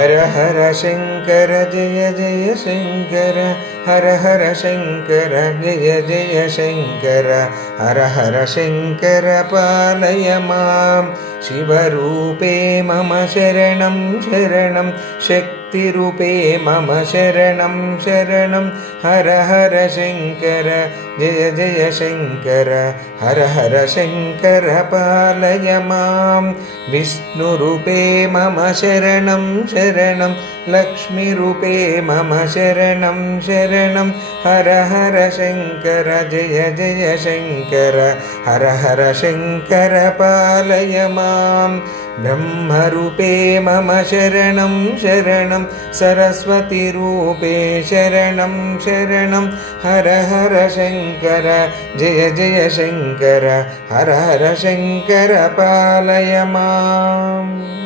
हर हर शंकर जय जय शंकर, हर हर शंकर जय जय शंकर, हर हर शंकर पालय मां। शिवरूपे मम शरणं शरणं, शक्तिरूपे मम शरणं शरणं, हर हर शंकर जय जय शंकर, हर हर शंकर पालय मां। विष्णुरूपे मम शरणं शरणं, लक्ष्मीरूपे मम शरणं शरणं, हर हर शंकर जय जय शंकर, हर हर शंकर पालय मां। ब्रह्मरूपे मम शरणं शरणं, सरस्वतीरूपे शरणं शरणं, हर हर शंकर जय जय शंकर, हर हर शंकर पालय माम्।